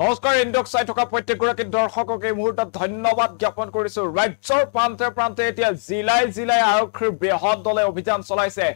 নমস্কাৰ ইণ্ডক চাই থকা প্ৰত্যেকগৰাকী দৰ্শকক এই মুহূৰ্তত ধন্যবাদ জ্ঞাপন কৰিছো ৰাজ্যৰ প্ৰান্তে প্ৰান্তে এতিয়া জিলাই জিলাই আৰক্ষীৰ বৃহৎ দলে অভিযান চলাইছে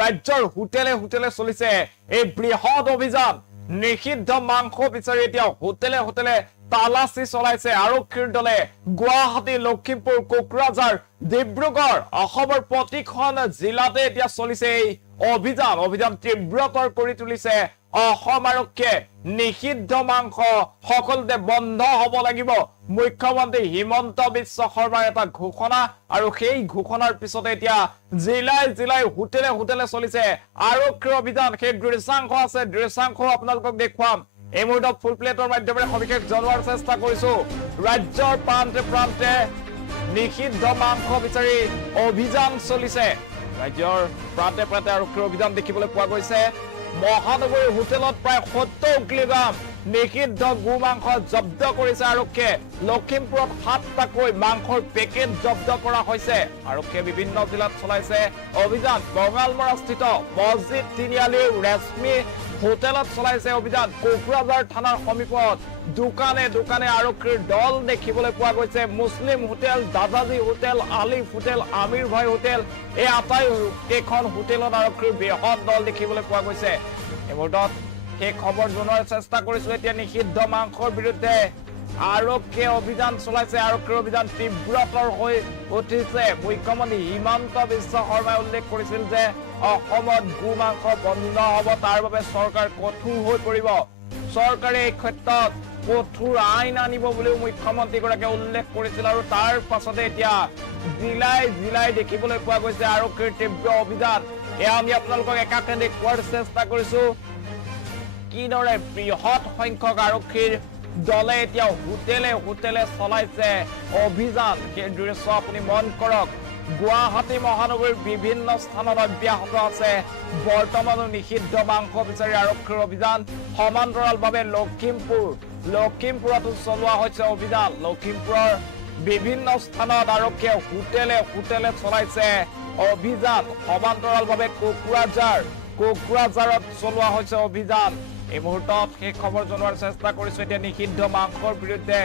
ৰাজ্যৰ হোটেলে হোটেলে চলিছে এই বৃহৎ অভিযান নিষিদ্ধ মাংস বিচাৰি এতিয়া হোটেলে হোটেলে তালাচী চলাইছে আৰক্ষীৰ দলে গুৱাহাটী লখিমপুৰ কোকৰাঝাৰ ডিব্ৰুগড় অসমৰ প্ৰতিখন জিলাতে এতিয়া চলিছে এই অভিযান তীব্ৰতৰ কৰি তুলিছে অসম আৰক্ষীয়ে নিষিদ্ধ মাংস সকলোতে বন্ধ হ'ব লাগিব মুখ্যমন্ত্ৰী হিমন্ত বিশ্ব শৰ্মাৰ এটা ঘোষণা আৰু সেই ঘোষণাৰ পিছতে এতিয়া জিলাই জিলাই হোটেলে হোটেলে চলিছে আৰক্ষীৰ অভিযান সেই দৃশ্যাংশ আছে দৃশ্যাংশ আপোনালোকক দেখুৱাম এই মুহূৰ্তত ফুল প্লেটৰ মাধ্যমেৰে সবিশেষ জনোৱাৰ চেষ্টা কৰিছো ৰাজ্যৰ প্ৰান্তে প্ৰান্তে নিষিদ্ধ মাংস বিচাৰি অভিযান চলিছে ৰাজ্যৰ প্ৰান্তে প্ৰান্তে আৰক্ষীৰ অভিযান দেখিবলৈ পোৱা গৈছে মহানগৰীৰ হোটেলত প্ৰায় 70 কিলোগ্ৰাম নিষিদ্ধ গো মাংস জব্দ কৰিছে আৰক্ষীয়ে লখিমপুৰত 7টাকৈ মাংসৰ পেকেট জব্দ কৰা হৈছে আৰক্ষীয়ে বিভিন্ন জিলাত চলাইছে অভিযান বঙালমৰাস্থিত মছজিদ তিনিআলিৰ ৰেশমি হোটেলত চলাইছে অভিযান কোকৰাঝাৰ থানাৰ সমীপত দোকানে দোকানে আৰক্ষীৰ দল দেখিবলৈ পোৱা গৈছে মুছলিম হোটেল দাদাজী হোটেল আলিফ হোটেল আমিৰ ভাই হোটেল এই আটাইকেইখন হোটেলত আৰক্ষীৰ বৃহৎ দল দেখিবলৈ পোৱা গৈছে এই মুহূৰ্তত সেই খবৰ জনোৱাৰ চেষ্টা কৰিছো এতিয়া নিষিদ্ধ মাংসৰ বিৰুদ্ধে আৰক্ষীয়ে অভিযান চলাইছে আৰক্ষীৰ অভিযান তীব্ৰতৰ হৈ উঠিছে মুখ্যমন্ত্ৰী হিমন্ত বিশ্ব শৰ্মাই উল্লেখ কৰিছিল যে অসমত গো মাংস বন্ধ হ'ব তাৰ বাবে চৰকাৰ কঠোৰ হৈ পৰিব চৰকাৰে এই ক্ষেত্ৰত কঠোৰ আইন আনিব বুলিও মুখ্যমন্ত্ৰীগৰাকীয়ে উল্লেখ কৰিছিল আৰু তাৰ পাছতে এতিয়া জিলাই জিলাই দেখিবলৈ পোৱা গৈছে আৰক্ষীৰ তীব্ৰ অভিযান এয়া আমি আপোনালোকক একাকে দেখুৱাৰ চেষ্টা কৰিছো কিদৰে বৃহৎ সংখ্যক আৰক্ষীৰ দলে এতিয়া হোটেলে হোটেলে চলাইছে অভিযান সেই দৃশ্য আপুনি মন কৰক গুৱাহাটী মহানগৰীৰ বিভিন্ন স্থানত অব্যাহত আছে বৰ্তমানো নিষিদ্ধ মাংস বিচাৰি আৰক্ষীৰ অভিযান সমান্তৰালভাৱে লখিমপুৰতো চলোৱা হৈছে অভিযান লখিমপুৰৰ বিভিন্ন স্থানত আৰক্ষীয়ে হোটেলে হোটেলে চলাইছে অভিযান সমান্তৰালভাৱে কোকৰাঝাৰত চলোৱা হৈছে অভিযান এই মুহূৰ্তত সেই খবৰ জনোৱাৰ চেষ্টা কৰিছো এতিয়া নিষিদ্ধ মাংসৰ বিৰুদ্ধে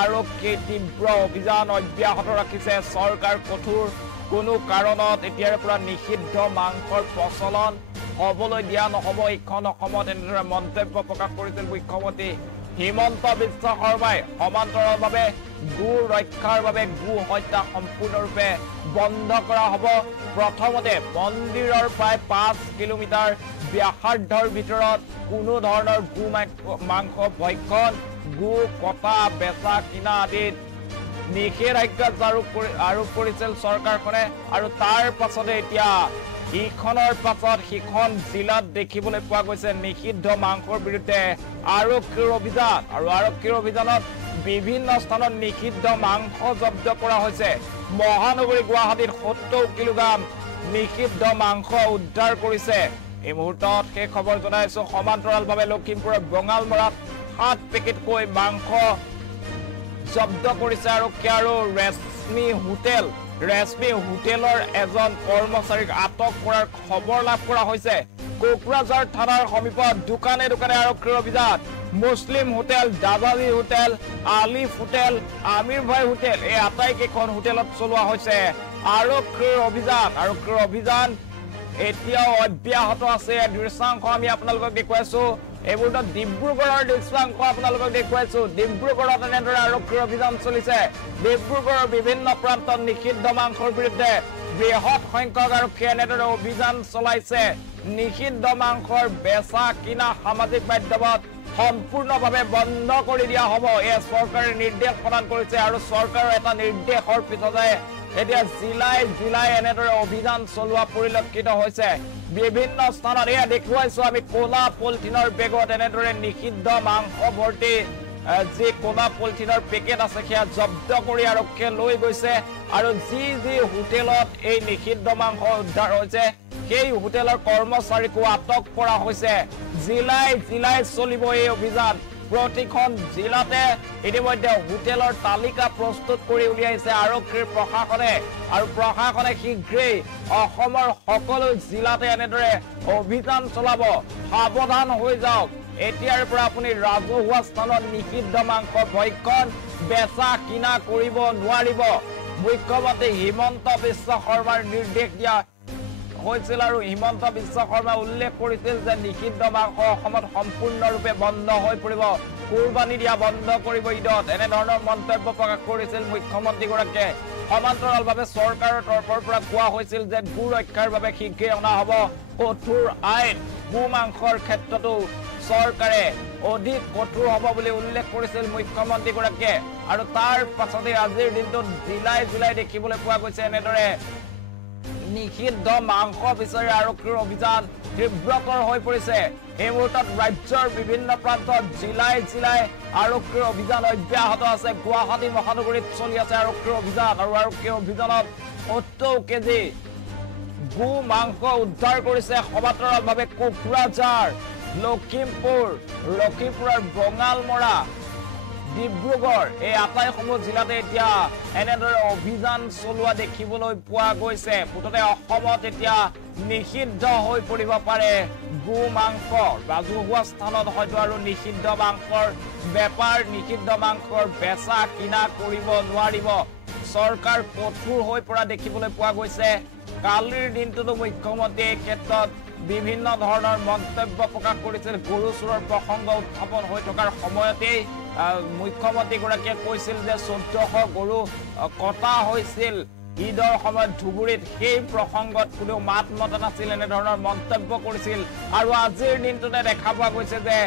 আৰক্ষীয়ে তীব্ৰ অভিযান অব্যাহত ৰাখিছে চৰকাৰ কঠোৰ কোনো কাৰণত এতিয়াৰ পৰা নিষিদ্ধ মাংসৰ প্ৰচলন হ'বলৈ দিয়া নহ'ব এইখন অসমত এনেদৰে মন্তব্য প্ৰকাশ কৰিছিল মুখ্যমন্ত্ৰী হিমন্ত বিশ্ব শৰ্মাই সমান্তৰালভাৱে গো ৰক্ষাৰ বাবে গো হত্যা সম্পূৰ্ণৰূপে বন্ধ কৰা হ'ব প্ৰথমতে মন্দিৰৰ প্ৰায় 5 কিলোমিটাৰ ব্যাসাৰ্ধৰ ভিতৰত কোনো ধৰণৰ গো মাংস ভক্ষণ গো কটা বেচা কিনা আদিত নিষেধাজ্ঞা আৰোপ কৰিছিল চৰকাৰখনে আৰু তাৰ পাছতে এতিয়া ইখনৰ পাছত সিখন জিলাত দেখিবলৈ পোৱা গৈছে নিষিদ্ধ মাংসৰ বিৰুদ্ধে আৰক্ষীৰ অভিযান আৰু আৰক্ষীৰ অভিযানত বিভিন্ন স্থানত নিষিদ্ধ মাংস জব্দ কৰা হৈছে মহানগৰী গুৱাহাটীত 70 কিলোগ্ৰাম নিষিদ্ধ মাংস উদ্ধাৰ কৰিছে এই মুহূৰ্তত সেই খবৰ জনাইছো সমান্তৰালভাৱে লখিমপুৰৰ বঙালমৰাত 7 পেকেটকৈ মাংস জব্দ কৰিছে আৰক্ষী আৰু ৰেশমি হোটেলৰ এজন কৰ্মচাৰীক আটক কৰাৰ খবৰ লাভ কৰা হৈছে কোকৰাঝাৰ থানাৰ সমীপত দোকানে দোকানে আৰক্ষীৰ অভিযান মুছলিম হোটেল দাদাজী হোটেল আলিফ হোটেল আমিৰ ভাই হোটেল এই আটাইকেইখন হোটেলত চলোৱা হৈছে আৰক্ষীৰ অভিযান এতিয়াও অব্যাহত আছে দৃশ্যাংশ আমি আপোনালোকক দেখুৱাইছো এই মুহূৰ্তত ডিব্ৰুগড়ৰ দৃশ্যাংশ আপোনালোকক দেখুৱাইছো ডিব্ৰুগড়ত এনেদৰে আৰক্ষীৰ অভিযান চলিছে ডিব্ৰুগড়ৰ বিভিন্ন প্ৰান্তত নিষিদ্ধ মাংসৰ বিৰুদ্ধে বৃহৎ সংখ্যক আৰক্ষীয়ে এনেদৰে অভিযান চলাইছে নিষিদ্ধ মাংসৰ বেচা কিনা সামাজিক মাধ্যমত সম্পূৰ্ণভাৱে বন্ধ কৰি দিয়া হ'ব এই চৰকাৰে নিৰ্দেশ প্ৰদান কৰিছে আৰু চৰকাৰৰ এটা নিৰ্দেশৰ পিছতে এতিয়া জিলাই জিলাই এনেদৰে অভিযান চলোৱা পৰিলক্ষিত হৈছে বিভিন্ন স্থানত এয়া দেখুৱাইছো আমি কোলা পলিথিনৰ বেগত এনেদৰে নিষিদ্ধ মাংস ভৰ্তি যি কোলা পলিথিনৰ পেকেট আছে সেয়া জব্দ কৰি আৰক্ষীয়ে লৈ গৈছে আৰু যি হোটেলত এই নিষিদ্ধ মাংস উদ্ধাৰ হৈছে সেই হোটেলৰ কৰ্মচাৰীকো আটক কৰা হৈছে জিলাই জিলাই চলিব এই অভিযান প্ৰতিখন জিলাতে ইতিমধ্যে হোটেলৰ তালিকা প্ৰস্তুত কৰি উলিয়াইছে আৰক্ষীৰ প্ৰশাসনে আৰু প্ৰশাসনে শীঘ্ৰেই অসমৰ সকলো জিলাতে এনেদৰে অভিযান চলাব সাৱধান হৈ যাওক এতিয়াৰ পৰা আপুনি ৰাজহুৱা স্থানত নিষিদ্ধ মাংস ভক্ষণ বেচা কিনা কৰিব নোৱাৰিব মুখ্যমন্ত্ৰী হিমন্ত বিশ্ব শৰ্মাৰ নিৰ্দেশ দিয়া হৈছিল আৰু হিমন্ত বিশ্ব শৰ্মা উল্লেখ কৰিছিল যে নিষিদ্ধ মাংস অসমত সম্পূৰ্ণৰূপে বন্ধ হৈ পৰিব কুৰবানী দিয়া বন্ধ কৰিব ঈদত এনে ধৰণৰ মন্তব্য প্ৰকাশ কৰিছিল মুখ্যমন্ত্ৰীগৰাকীয়ে সমান্তৰালভাৱে চৰকাৰৰ তৰফৰ পৰা কোৱা হৈছিল যে গো ৰক্ষাৰ বাবে শীঘ্ৰে অনা হ'ব কঠোৰ আইন গো মাংসৰ ক্ষেত্ৰতো চৰকাৰে অধিক কঠোৰ হ'ব বুলি উল্লেখ কৰিছিল মুখ্যমন্ত্ৰীগৰাকীয়ে আৰু তাৰ পাছতে আজিৰ দিনটোত জিলাই দেখিবলৈ পোৱা গৈছে এনেদৰে নিষিদ্ধ মাংস বিচাৰি আৰক্ষীৰ অভিযান তীব্ৰতৰ হৈ পৰিছে এই মুহূৰ্তত ৰাজ্যৰ বিভিন্ন প্ৰান্তত জিলাই আৰক্ষীৰ অভিযান অব্যাহত আছে গুৱাহাটী মহানগৰীত চলি আছে আৰক্ষীৰ অভিযান আৰু আৰক্ষীৰ অভিযানত 70 কেজি গো মাংস উদ্ধাৰ কৰিছে সমান্তৰালভাৱে কোকৰাঝাৰ লখিমপুৰৰ বঙালমৰা ডিব্ৰুগড় এই আটাইসমূহ জিলাতে এতিয়া এনেদৰে অভিযান চলোৱা দেখিবলৈ পোৱা গৈছে মুঠতে অসমত এতিয়া নিষিদ্ধ হৈ পৰিব পাৰে গো মাংস ৰাজহুৱা স্থানত হয়তো আৰু নিষিদ্ধ মাংসৰ বেপাৰ নিষিদ্ধ মাংসৰ বেচা কিনা কৰিব নোৱাৰিব চৰকাৰ কঠোৰ হৈ পৰা দেখিবলৈ পোৱা গৈছে কালিৰ দিনটোতো মুখ্যমন্ত্ৰীয়ে এই ক্ষেত্ৰত বিভিন্ন ধৰণৰ মন্তব্য প্ৰকাশ কৰিছিল গৰু চুৰৰ প্ৰসংগ উত্থাপন হৈ থকাৰ সময়তেই মুখ্যমন্ত্ৰীগৰাকীয়ে কৈছিল যে 1400 গৰু কটা হৈছিল ঈদৰ সময়ত ধুবুৰীত সেই প্ৰসংগত কোনো মাত মতা নাছিল এনে ধৰণৰ মন্তব্য কৰিছিল আৰু আজিৰ দিনটোতে দেখা পোৱা গৈছে যে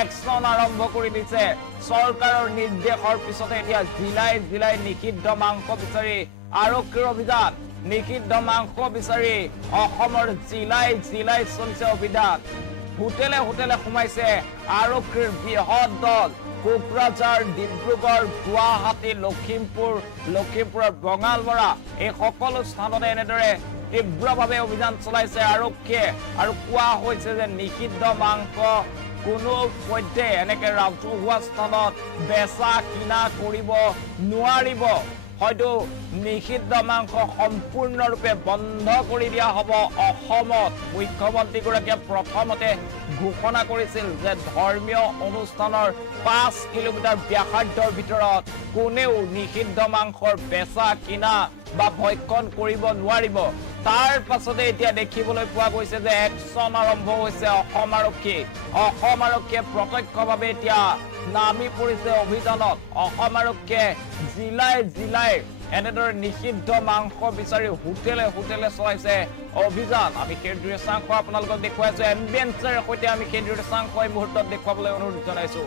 একচন আৰম্ভ কৰি দিছে চৰকাৰৰ নিৰ্দেশৰ পিছতে এতিয়া জিলাই নিষিদ্ধ মাংস বিচাৰি আৰক্ষীৰ অভিযান নিষিদ্ধ মাংস বিচাৰি অসমৰ জিলাই চলিছে অভিযান হোটেলে সোমাইছে আৰক্ষীৰ বৃহৎ দল কোকৰাঝাৰ ডিব্ৰুগড় গুৱাহাটী লখিমপুৰৰ বঙালমৰা এই সকলো স্থানতে এনেদৰে তীব্ৰভাৱে অভিযান চলাইছে আৰক্ষীয়ে আৰু কোৱা হৈছে যে নিষিদ্ধ মাংস কোনো পধ্যে এনেকে ৰাজহুৱা স্থানত বেচা কিনা কৰিব নোৱাৰিব হয়তো নিষিদ্ধ মাংস সম্পূৰ্ণৰূপে বন্ধ কৰি দিয়া হ'ব অসমত মুখ্যমন্ত্ৰীগৰাকীয়ে প্ৰথমতে ঘোষণা কৰিছিল যে ধৰ্মীয় অনুষ্ঠানৰ 5 কিলোমিটাৰ ব্যাসাৰ্ধৰ ভিতৰত কোনেও নিষিদ্ধ মাংসৰ বেচা কিনা বা ভক্ষণ কৰিব নোৱাৰিব তাৰ পাছতে এতিয়া দেখিবলৈ পোৱা গৈছে যে একচন আৰম্ভ হৈছে অসম আৰক্ষীয়ে প্ৰত্যক্ষভাৱে এতিয়া নামি পৰিছে অভিযানত অসম আৰক্ষীয়ে জিলাই এনেদৰে নিষিদ্ধ মাংস বিচাৰি হোটেলে চলাইছে অভিযান আমি সেই দৃশ্যাংশ আপোনালোকক দেখুৱাইছো এম্বিয়েন্সৰ সৈতে আমি সেই দৃশ্যাংশ এই মুহূৰ্তত দেখুৱাবলৈ অনুৰোধ জনাইছো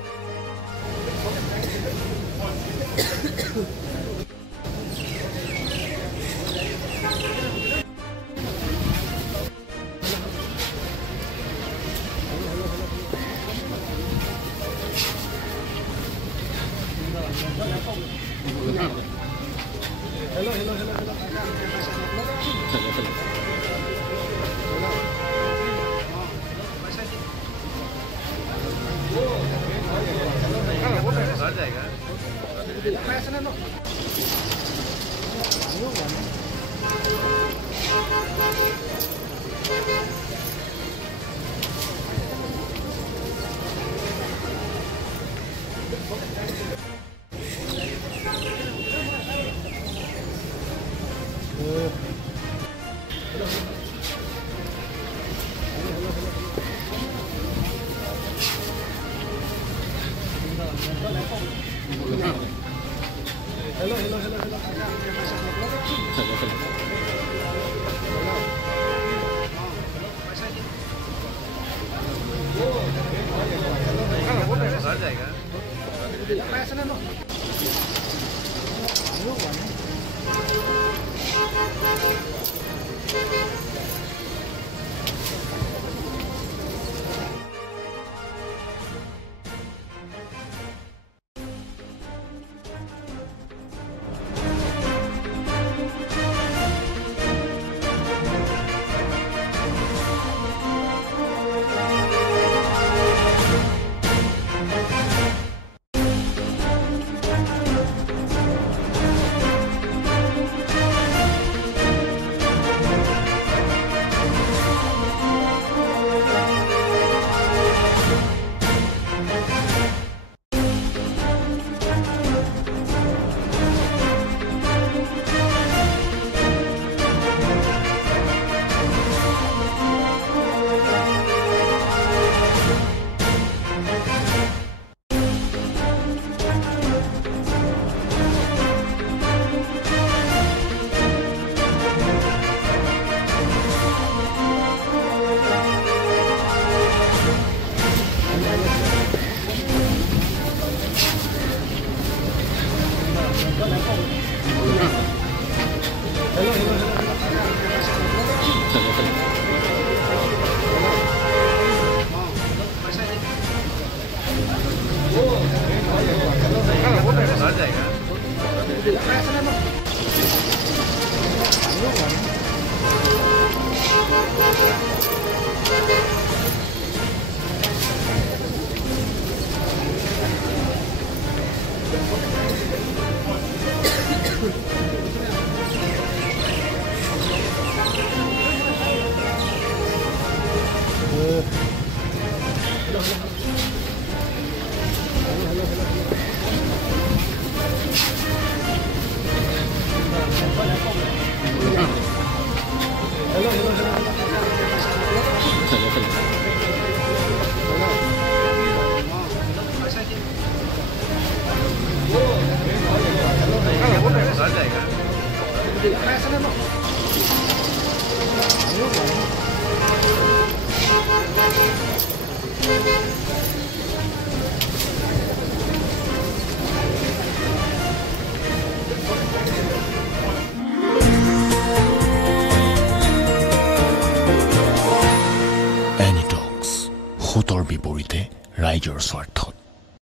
Hello. ৰাইজৰ স্বাৰ্থত।